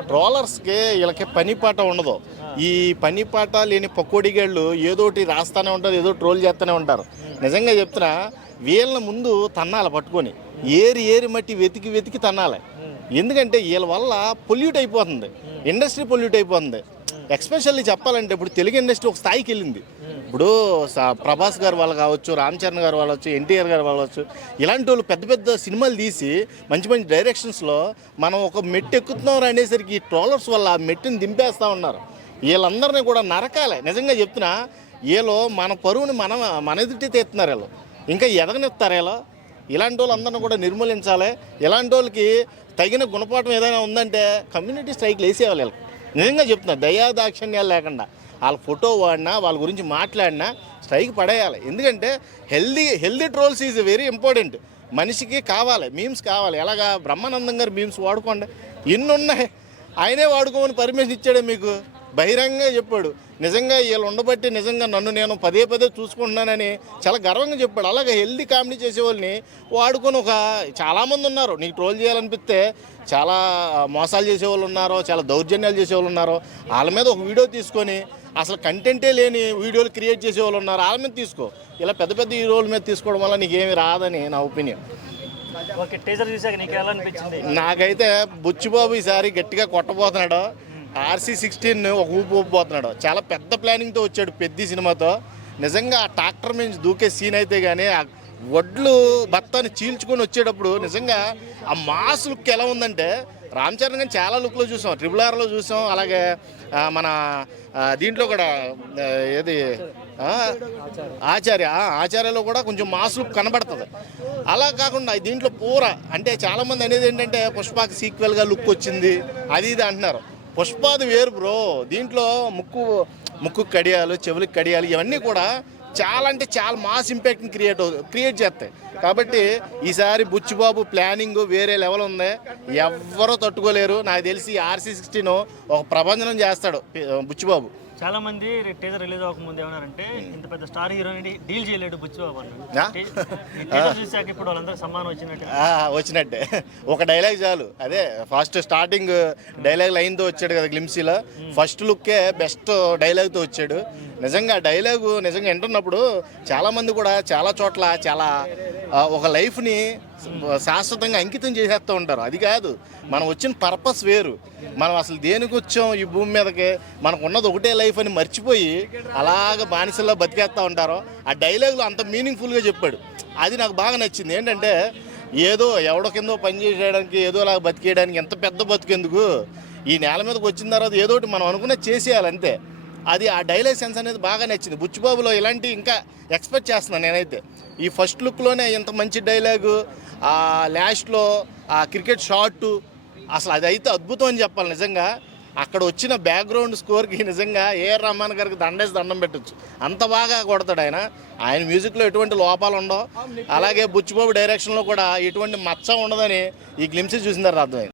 ట్రోలర్స్కి వీళ్ళకి పని పాట ఉండదు. ఈ పని పాట లేని పకోడిగాళ్ళు ఏదోటి రాస్తూనే ఉంటారు, ఏదో ట్రోల్ చేస్తూనే ఉంటారు. నిజంగా చెప్తున్నా, వీళ్ళని ముందు తన్నాలి పట్టుకొని, ఏరి ఏరి మట్టి వెతికి వెతికి తన్నాలి. ఎందుకంటే వీళ్ళ వల్ల పొల్యూట్ అయిపోతుంది, ఇండస్ట్రీ పొల్యూట్ అయిపోతుంది. ఎక్స్పెషల్లీ చెప్పాలంటే ఇప్పుడు తెలుగు ఇండస్ట్రీ ఒక స్థాయికి వెళ్ళింది. ఇప్పుడు ప్రభాస్ గారు వాళ్ళు కావచ్చు, రామ్ చరణ్ గారు వాళ్ళు ఎన్టీఆర్ గారు వాళ్ళు ఇలాంటి వాళ్ళు పెద్ద పెద్ద సినిమాలు తీసి మంచి మంచి డైరెక్షన్స్లో మనం ఒక మెట్టు ఎక్కుతున్నాం అనేసరికి ఈ ట్రోలర్స్ వల్ల ఆ మెట్టుని దింపేస్తూ ఉన్నారు. వీళ్ళందరినీ కూడా నరకాలి. నిజంగా చెప్తున్నా, వీళ్ళు మన పరువుని మన ఎదుటి తెస్తున్నారు. వీళ్ళు ఇంకా ఎదగనిస్తారు. వీళ్ళు ఇలాంటి వాళ్ళందరినీ కూడా నిర్మూలించాలి. ఇలాంటి వాళ్ళకి తగిన గుణపాఠం ఏదైనా ఉందంటే కమ్యూనిటీ స్ట్రైక్లు వేసేయాలి. వీళ్ళకి నిజంగా చెప్తున్నా, దయాదాక్షిణ్యాలు లేకుండా వాళ్ళ ఫోటో వాడినా, వాళ్ళ గురించి మాట్లాడినా స్ట్రైక్ పడేయాలి. ఎందుకంటే healthy trolls is very important. మనిషికి కావాలి, మీమ్స్ కావాలి. ఎలాగా బ్రహ్మానందం గారు మీమ్స్ వాడుకోండి, ఎన్ని ఉన్నాయి. ఆయనే వాడుకోమని పర్మిషన్ ఇచ్చాడే మీకు, బహిరంగంగా చెప్పాడు. నిజంగా వీళ్ళు ఉండబట్టి నిజంగా నన్ను నేను పదే పదే చూసుకుంటున్నానని చాలా గర్వంగా చెప్పాడు. అలాగే హెల్దీ కామెడీ చేసేవాళ్ళని వాడుకొని చాలామంది ఉన్నారు. నీకు ట్రోల్ చేయాలనిపిస్తే చాలా మోసాలు చేసేవాళ్ళు ఉన్నారు, చాలా దౌర్జన్యాలు చేసేవాళ్ళు ఉన్నారు. వాళ్ళ మీద ఒక వీడియో తీసుకొని అసలు కంటెంటే లేని వీడియోలు క్రియేట్ చేసేవాళ్ళు ఉన్నారు. వాళ్ళ మీద తీసుకో. ఇలా పెద్ద పెద్ద హీరోల మీద తీసుకోవడం వల్ల నీకేమి రాదని నా ఒపీనియన్. నాకైతే బుచ్చిబాబు ఈసారి గట్టిగా కొట్టబోతున్నాడు. RC16 ఒక ఊపు ఊపిపోతున్నాడు. చాలా పెద్ద ప్లానింగ్తో వచ్చాడు పెద్ద సినిమాతో. నిజంగా ఆ ట్రాక్టర్ మీద దూకే సీన్ అయితే కానీ, ఆ వడ్లు భర్తని చీల్చుకొని వచ్చేటప్పుడు నిజంగా ఆ మాస్ లుక్ ఎలా ఉందంటే, రామ్ చరణ్ కానీ చాలా లుక్లో చూసాం, RRRలో చూసాం. అలాగే మన దీంట్లో కూడా ఏది ఆచార్యలో కూడా కొంచెం మాస్ లుక్ కనబడుతుంది. అలా కాకుండా దీంట్లో పూర అంటే చాలామంది అనేది ఏంటంటే పుష్పకి సీక్వెల్గా లుక్ వచ్చింది అది ఇది అంటున్నారు. పుష్పాది వేరు బ్రో. దీంట్లో ముక్కు కడియాలు, చెవులకు కడియాలు, ఇవన్నీ కూడా చాలా అంటే చాలా మాస్ ఇంపాక్ట్ని క్రియేట్ చేస్తాయి. కాబట్టి ఈసారి బుచ్చిబాబు ప్లానింగ్ వేరే లెవెల్ ఉంది, ఎవ్వరూ తట్టుకోలేరు. నాకు తెలిసి RC16 ఒక ప్రభంజనం చేస్తాడు బుచ్చిబాబు. చాలా మంది టీజర్ రిలీజ్ అవ్వకముందు ఏమన్నారంటే, ఇంత పెద్ద స్టార్ హీరోని డీల్ చేయలేడు బుచ్చిబాబు అన్నాడు. చూసాక ఇప్పుడు వాళ్ళందరూ సమ్మానం వచ్చినట్టే. ఒక డైలాగ్ చాలు, అదే ఫస్ట్ స్టార్టింగ్ డైలాగ్ లైన్తో వచ్చాడు కదా గ్లిమ్సీలో. ఫస్ట్ లుక్కే బెస్ట్ డైలాగ్తో వచ్చాడు. నిజంగా డైలాగు నిజంగా వింటున్నప్పుడు చాలామంది కూడా చాలా చోట్ల చాలా ఒక లైఫ్ని శాశ్వతంగా అంకితం చేసేస్తూ ఉంటారు. అది కాదు, మనం వచ్చిన పర్పస్ వేరు. మనం అసలు దేనికి వచ్చాం ఈ భూమి మీదకి, మనకు ఉన్నది ఒకటే లైఫ్ అని మర్చిపోయి అలాగ బానిసల్లో బతికేస్తూ ఉంటారు. ఆ డైలాగులు అంత మీనింగ్ఫుల్గా చెప్పాడు. అది నాకు బాగా నచ్చింది. ఏంటంటే ఏదో ఎవడో కిందో పని చేసేయడానికి, ఏదోలాగా బతికేయడానికి ఎంత పెద్ద బతికేందుకు, ఈ నేల మీదకి వచ్చిన తర్వాత ఏదో ఒకటి మనం అనుకున్నది చేసేయాలి అంతే. అది ఆ డైలాగ్ సెన్స్ అనేది బాగా నచ్చింది. బుచ్చిబాబులో ఇలాంటి ఇంకా ఎక్స్పెక్ట్ చేస్తున్నాను నేనైతే. ఈ ఫస్ట్ లుక్లోనే ఇంత మంచి డైలాగు, ఆ లాస్ట్లో ఆ క్రికెట్ షాట్, అసలు అది అయితే అద్భుతం అని చెప్పాలి. నిజంగా అక్కడ వచ్చిన బ్యాక్గ్రౌండ్ స్కోర్కి నిజంగా AR రెహమాన్ గారికి దండం పెట్టచ్చు. అంత బాగా కొడతాడు ఆయన మ్యూజిక్లో ఎటువంటి లోపాలు ఉండవు. అలాగే బుచ్చిబాబు డైరెక్షన్లో కూడా ఎటువంటి మచ్చ ఉండదని ఈ గ్లిమ్స్ చూసిన తర్వాత అర్థమైంది.